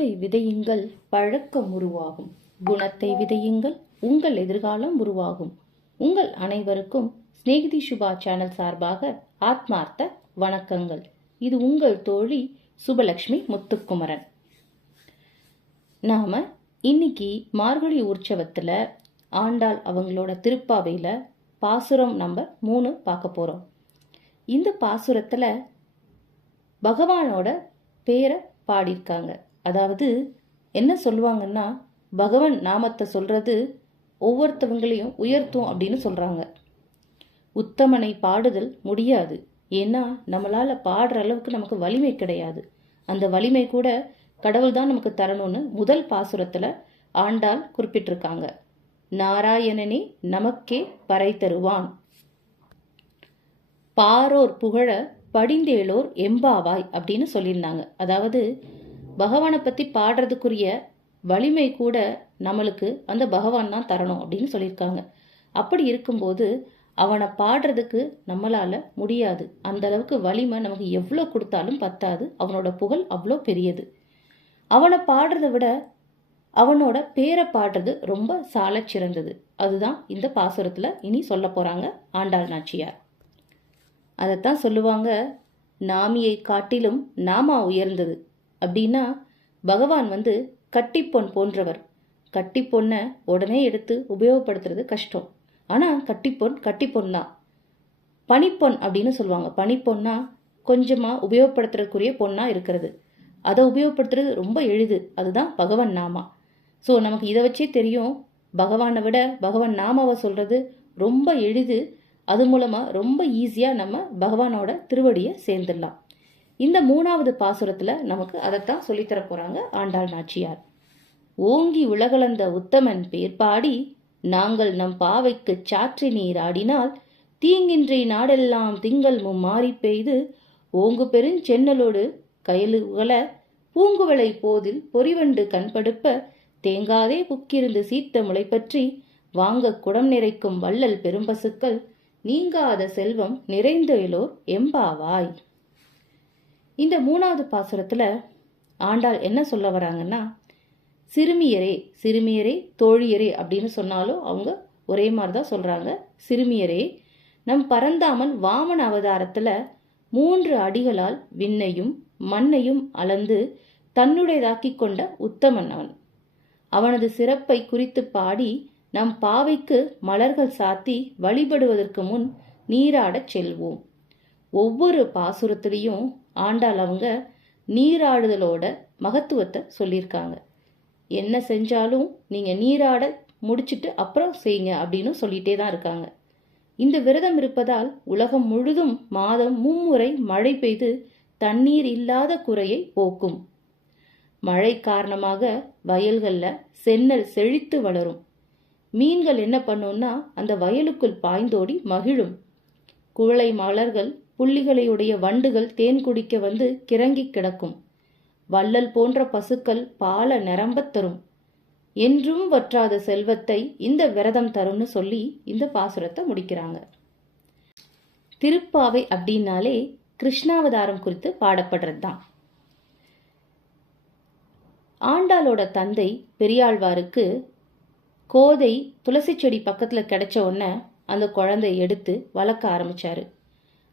சொல்லை விதையுங்கள், பழக்கம் உருவாகும். குணத்தை விதையுங்கள், உங்கள் எதிர்காலம் உருவாகும். உங்கள் அனைவருக்கும் ஸ்நேகிதி சுபா சேனல் சார்பாக ஆத்மார்த்த வணக்கங்கள். இது உங்கள் தோழி சுபலக்ஷ்மி முத்துக்குமரன். நாம இன்னைக்கு மார்கழி உற்சவத்துல ஆண்டாள் அவங்களோட திருப்பாவையில பாசுரம் நம்பர் 3 பார்க்க போறோம். இந்த பாசுரத்துல பகவானோட பேரை பாடியிருக்காங்க. அதாவது என்ன சொல்லுவாங்கன்னா, பகவான் நாமத்தை சொல்றது ஒவ்வொருத்தவங்களையும் உயர்த்தும் அப்படின்னு சொல்றாங்க. உத்தமனை பாடுதல் முடியாது, ஏன்னா நம்மளால பாடுற அளவுக்கு நமக்கு வலிமை கிடையாது. அந்த வலிமை கூட கடவுள் தான் நமக்கு தரணும்னு முதல் பாசுரத்துல ஆண்டாள் குறிப்பிட்டிருக்காங்க. நாராயணனே நமக்கே பறை தருவான், பாரோர் புகழ படிந்தேளோர் எம்பாவாய் அப்படின்னு சொல்லியிருந்தாங்க. அதாவது பகவானை பத்தி பாடுறதுக்குரிய வலிமை கூட நம்மளுக்கு அந்த பகவான் தான் தரணும் அப்படின்னு சொல்லியிருக்காங்க. அப்படி இருக்கும்போது அவனை பாடுறதுக்கு நம்மளால முடியாது. அந்த அளவுக்கு வலிமை நமக்கு எவ்வளோ கொடுத்தாலும் பத்தாது. அவனோட புகழ் அவ்வளோ பெரியது. அவனை பாடுறதை விட அவனோட பேரை பாடுறது ரொம்ப சாலச் சிறந்தது. அதுதான் இந்த பாசுரத்துல இனி சொல்ல போறாங்க ஆண்டாள் நாச்சியார். அதைத்தான் சொல்லுவாங்க, நாமியை காட்டிலும் நாமா உயர்ந்தது அப்படின்னா, பகவான் கட்டிப்பொன் போன்றவர். கட்டிப்பொன்னை உடனே எடுத்து உபயோகப்படுத்துறது கஷ்டம். ஆனால் கட்டிப்பொன் தான். பனிப்பொன் அப்படின்னு சொல்லுவாங்க. பனிப்பொன்னா கொஞ்சமாக உபயோகப்படுத்துறதுக்குரிய பொண்ணா இருக்கிறது. அதை உபயோகப்படுத்துறது ரொம்ப எளிது. அதுதான் பகவான் நாமா. ஸோ நமக்கு இதை வச்சே தெரியும், பகவானை விட பகவான் நாமாவை சொல்றது ரொம்ப எளிது. அது மூலமா ரொம்ப ஈஸியா நம்ம பகவானோட திருவடியை சேர்ந்துடலாம். இந்த 3வது பாசுரத்துல நமக்கு அதைத்தான் சொல்லித்தர போறாங்க ஆண்டாள் நாச்சியார். ஓங்கி உலகளந்த உத்தமன் பேர் பாடி, நாங்கள் நம் பாவைக்கு சாற்றி நீர் ஆடினால், தீங்கின்றி நாடெல்லாம் திங்கள் மாறி பெய்து, ஓங்கு பெருஞ்சென்னலோடு கயலுகள பூங்குவளை போதில் பொறிவண்டு கண்படுப்ப, தேங்காதே புக்கிருந்து சீத்த முளை பற்றி, வாங்க குடம் நிறைக்கும் வள்ளல் பெரும்பசுக்கள், நீங்காத செல்வம் நிறைந்தேளோர் எம்பாவாய். இந்த 3வது பாசுரத்துல ஆண்டாள் என்ன சொல்ல வராங்கன்னா, சிறுமியரே தோழியரே அப்படின்னு சொன்னாலும் அவங்க ஒரே மாதிரி தான் சொல்றாங்க. சிறுமியரே, நம் பரந்தாமன் வாமன அவதாரத்துல 3 அடிகளால் விண்ணையும் மண்ணையும் அளந்து தன்னுடையதாக்கி கொண்ட உத்தமன் அவன். அவனது சிறப்பை குறித்து பாடி நம் பாவைக்கு மலர்கள் சாத்தி வழிபடுவதற்கு முன் நீராடச் செல்வோம். ஒவ்வொரு பாசுரத்திலையும் ஆண்டாள் அவங்க நீராடுதலோட மகத்துவத்தை சொல்லியிருக்காங்க. என்ன செஞ்சாலும் நீங்க நீராட முடிச்சிட்டு அப்புறம் செய்யுங்க அப்படின்னு சொல்லிட்டே தான் இருக்காங்க. இந்த விரதம் இருப்பதால் உலகம் முழுதும் மாதம் 3 முறை மழை பெய்து தண்ணீர் இல்லாத குறையை போக்கும். மழை காரணமாக வயல்கள்ல சென்னல் செழித்து வளரும். மீன்கள் என்ன பண்ணும்னா அந்த வயலுக்குள் பாய்ந்தோடி மகிழும். குவளை மலர்கள் புள்ளிகளையுடைய வண்டுகள் தேன் குடிக்க கிறங்கி கிடக்கும். வள்ளல் போன்ற பசுக்கள் பால நிரம்பத் தரும். என்றும் வற்றாத செல்வத்தை இந்த விரதம் தரும்னு சொல்லி இந்த பாசுரத்தை முடிக்கிறாங்க. திருப்பாவை அப்படின்னாலே கிருஷ்ணாவதாரம் குறித்து பாடப்படுறது தான். ஆண்டாளோட தந்தை பெரியாழ்வாருக்கு கோதை துளசி செடி பக்கத்துல கிடைச்ச உடனே அந்த குழந்தை எடுத்து வளர்க்க ஆரம்பிச்சாரு.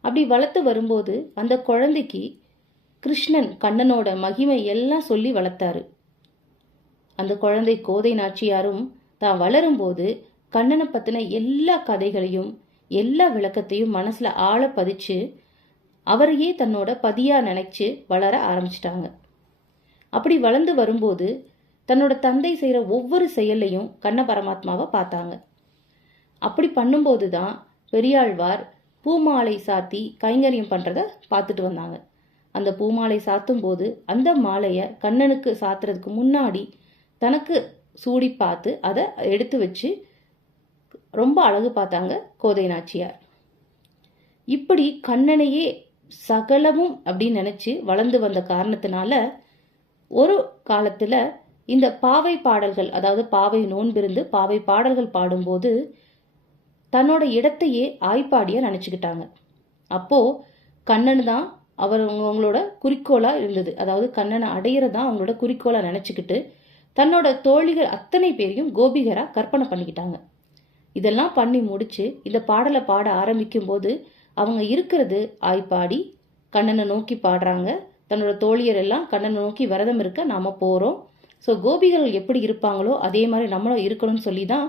அப்படி வளர்த்து வரும்போது அந்த குழந்தைக்கு கிருஷ்ணன் கண்ணனோட மகிமை எல்லாம் சொல்லி வளர்த்தாரு. அந்த குழந்தை கோதை நாச்சியாரும் தான் வளரும்போது கண்ணனை பத்தின எல்லா கதைகளையும் எல்லா விளக்கத்தையும் மனசுல ஆழ பதிச்சு அவரையே தன்னோட பதியா நினைச்சு வளர ஆரம்பிச்சிட்டாங்க. அப்படி வளர்ந்து வரும்போது தன்னோட தந்தை செய்யற ஒவ்வொரு செயல்லையும் கண்ண பரமாத்மாவை பார்த்தாங்க. அப்படி பண்ணும்போது தான் பெரியாழ்வார் பூமாலை சாத்தி கைங்கரியம் பண்றத பார்த்துட்டு வந்தாங்க. அந்த பூமாலை சாத்தும் போது அந்த மாலைய கண்ணனுக்கு சாத்துறதுக்கு முன்னாடி தனக்கு சூடி பார்த்து அதை எடுத்து வச்சு ரொம்ப அழகு பார்த்தாங்க கோதை நாச்சியார். இப்படி கண்ணனையே சகலமும் அப்படின்னு நினைச்சு வளர்ந்து வந்த காரணத்தினால ஒரு காலத்துல இந்த பாவை பாடல்கள், அதாவது பாவை நோன்பிருந்து பாவை பாடல்கள் பாடும்போது தன்னோட இடத்தையே ஆய்ப்பாடியா நினைச்சுக்கிட்டாங்க. அப்போ கண்ணன் தான் அவங்களோட குறிக்கோளாக இருந்தது. அதாவது கண்ணனை அடையிறதான் அவங்களோட குறிக்கோளாக நினச்சிக்கிட்டு தன்னோட தோழிகள் அத்தனை பேரையும் கோபிகராக கற்பனை பண்ணிக்கிட்டாங்க. இதெல்லாம் பண்ணி முடிச்சு இந்த பாடலை பாட ஆரம்பிக்கும் போது அவங்க இருக்கிறது ஆய்ப்பாடி கண்ணனை நோக்கி பாடுறாங்க. தன்னோட தோழியர் எல்லாம் கண்ணனை நோக்கி விரதம் இருக்க நாம போகிறோம். ஸோ கோபிகள் எப்படி இருப்பாங்களோ அதே மாதிரி நம்மளும் இருக்கணும்னு சொல்லி தான்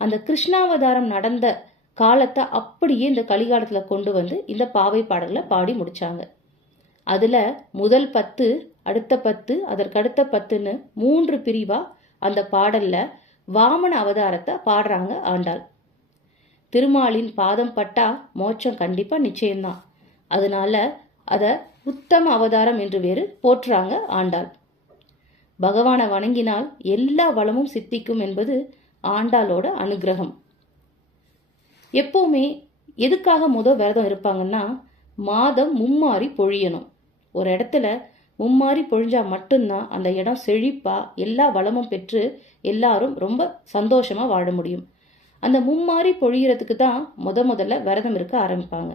அந்த கிருஷ்ணாவதாரம் நடந்த காலத்தை அப்படியே இந்த கலிகாலத்தில் கொண்டு வந்து இந்த பாவை பாடல்களை பாடி முடிச்சாங்க. அதில் முதல் 10, அடுத்த 10, அதற்கடுத்த 10ன்னு 3 பிரிவாக அந்த பாடலில் வாமன அவதாரத்தை பாடுறாங்க ஆண்டாள். திருமாலின் பாதம் பட்டா மோட்சம் கண்டிப்பாக நிச்சயம்தான். அதனால அதை உத்தம அவதாரம் என்று வேறு போற்றுறாங்க ஆண்டாள். பகவானை வணங்கினால் எல்லா வளமும் சித்திக்கும் என்பது ஆண்டாளோட அனுகிரகம். எப்போவுமே எதுக்காக விரதம் இருப்பாங்கன்னா, மாதம் மும்மாறி பொழியணும். ஒரு இடத்துல மும்மாறி பொழிஞ்சா மட்டும்தான் அந்த இடம் செழிப்பா எல்லா வளமும் பெற்று எல்லாரும் ரொம்ப சந்தோஷமா வாழ முடியும். அந்த மும்மாறி பொழியறதுக்கு தான் முதல்ல விரதம் இருக்க ஆரம்பிப்பாங்க.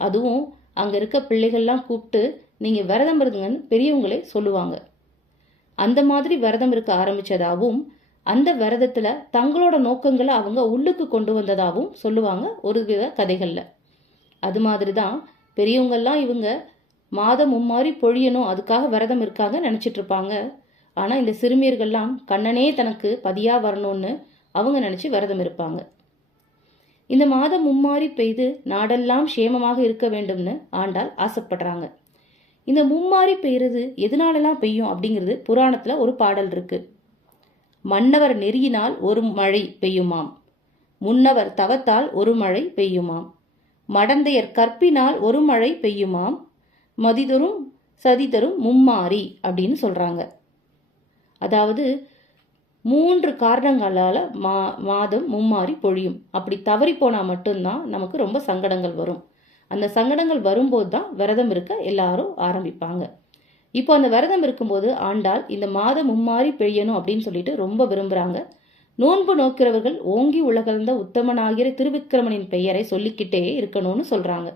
அதுவும் அங்க இருக்க பிள்ளைகள்லாம் கூப்பிட்டு நீங்க விரதம் இருங்கன்னு பெரியவங்களே சொல்லுவாங்க. அந்த மாதிரி விரதம் இருக்க ஆரம்பிச்சதாகவும் அந்த விரதத்துல தங்களோட நோக்கங்களை அவங்க உள்ளுக்கு கொண்டு வந்ததாகவும் சொல்லுவாங்க ஒரு வித கதைகள்ல. அது மாதிரி தான் பெரியவங்கெல்லாம் இவங்க மாதம் மும்மாறி பொழியணும் அதுக்காக விரதம் இருக்காங்க நினைச்சிட்டு இருப்பாங்க. ஆனா இந்த சிறுமியர்கள்லாம் கண்ணனே தனக்கு பதியா வரணும்னு அவங்க நினைச்சு விரதம் இருப்பாங்க. இந்த மாதம் மும்மாறி பெய்து நாடெல்லாம் சேமமாக இருக்க வேண்டும்னு ஆண்டாள் ஆசைப்படுறாங்க. இந்த மும்மாறி பெய்யறது எதனாலலாம் பெய்யும் அப்படிங்கிறது புராணத்துல ஒரு பாடல் இருக்கு. மன்னவர் நெறியினால் ஒரு மழை பெய்யுமாம், முன்னவர் தவத்தால் ஒரு மழை பெய்யுமாம், மடந்தையர் கற்பினால் ஒரு மழை பெய்யுமாம், மதிதரும் சதிதரும் மும்மாறி அப்படின்னு சொல்றாங்க. அதாவது 3 காரணங்களால மாதம் மும்மாறி பொழியும். அப்படி தவறி போனா மட்டும்தான் நமக்கு ரொம்ப சங்கடங்கள் வரும். அந்த சங்கடங்கள் வரும்போது தான் விரதம் இருக்க எல்லாரும் ஆரம்பிப்பாங்க. இப்போ அந்த விரதம் இருக்கும்போது ஆண்டாள் இந்த மாதம் மும்மாறி பெய்யணும் அப்படின்னு சொல்லிட்டு ரொம்ப விரும்புறாங்க. நோன்பு நோக்கிறவர்கள் ஓங்கி உலகழ்ந்த உத்தமனாகிற திருவிக்கிரமனின் பெயரை சொல்லிக்கிட்டே இருக்கணும்னு சொல்றாங்க.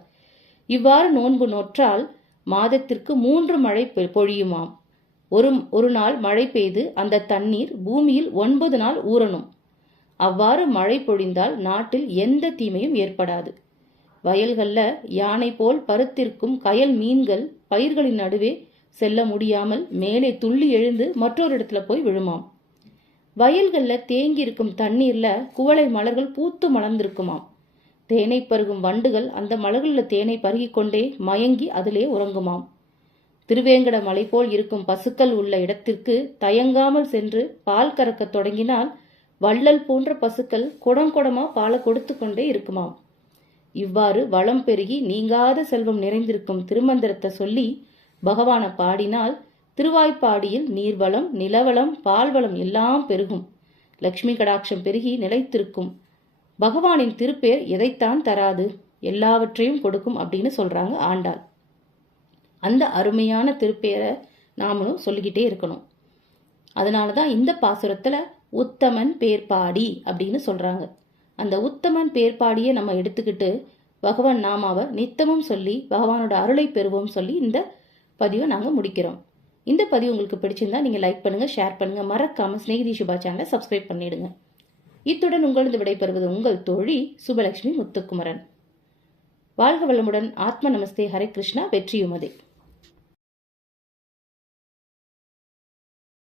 இவ்வாறு நோன்பு நோற்றால் மாதத்திற்கு 3 மழை பொழியுமாம். ஒரு நாள் மழை பெய்து அந்த தண்ணீர் பூமியில் 9 நாள் ஊறணும். அவ்வாறு மழை பொழிந்தால் நாட்டில் எந்த தீமையும் ஏற்படாது. வயல்கள்ல யானை போல் பருத்திருக்கும் கயல் மீன்கள் பயிர்களின் நடுவே செல்ல முடியாமல் மேலே துள்ளி எழுந்து மற்றொரு இடத்துல போய் விழுமாம். வயல்கள்ல தேங்கி இருக்கும் தண்ணீர்ல குவளை மலர்கள் பூத்து மலர்ந்திருக்குமாம். தேனை பருகும் வண்டுகள் அந்த மலர்களில் தேனை பருகி கொண்டே மயங்கி அதிலே உறங்குமாம். திருவேங்கட மலை போல் இருக்கும் பசுக்கள் உள்ள இடத்திற்கு தயங்காமல் சென்று பால் கறக்க தொடங்கினால் வள்ளல் போன்ற பசுக்கள் குடமா பாலை கொடுத்து கொண்டே இருக்குமாம். இவ்வாறு வளம் பெருகி நீங்காத செல்வம் நிறைந்திருக்கும் திருமந்திரத்தை சொல்லி பகவானை பாடினால் திருவாய்ப்பாடியில் நீர்வளம், நிலவளம், பால்வளம் எல்லாம் பெருகும். லக்ஷ்மி கடாட்சம் பெருகி நிலைத்திருக்கும். பகவானின் திருப்பேர் எதைத்தான் தராது, எல்லாவற்றையும் கொடுக்கும் அப்படின்னு சொல்றாங்க ஆண்டாள். அந்த அருமையான திருப்பேரை நாமளும் சொல்லிக்கிட்டே இருக்கணும். அதனாலதான் இந்த பாசுரத்துல உத்தமன் பேர்பாடி அப்படின்னு சொல்றாங்க. அந்த உத்தமன் பேர்பாடியை நம்ம எடுத்துக்கிட்டு பகவான் நாமாவை நித்தமும் சொல்லி பகவானோட அருளை பெறுவோம் சொல்லி இந்த பதிவை நாங்கள் முடிக்கிறோம். இந்த பதிவு உங்களுக்கு பிடிச்சிருந்தா நீங்கள் லைக் பண்ணுங்க, ஷேர் பண்ணுங்க, மறக்காம ஸ்நேகிதி சுபா சேனலை சப்ஸ்கிரைப் பண்ணிடுங்க. இத்துடன் உங்களது விடைபெறுவது உங்கள் தோழி சுபலட்சுமி முத்துக்குமரன். வாழ்க வளமுடன். ஆத்ம நமஸ்தே. ஹரே கிருஷ்ணா. வெற்றியுமதே.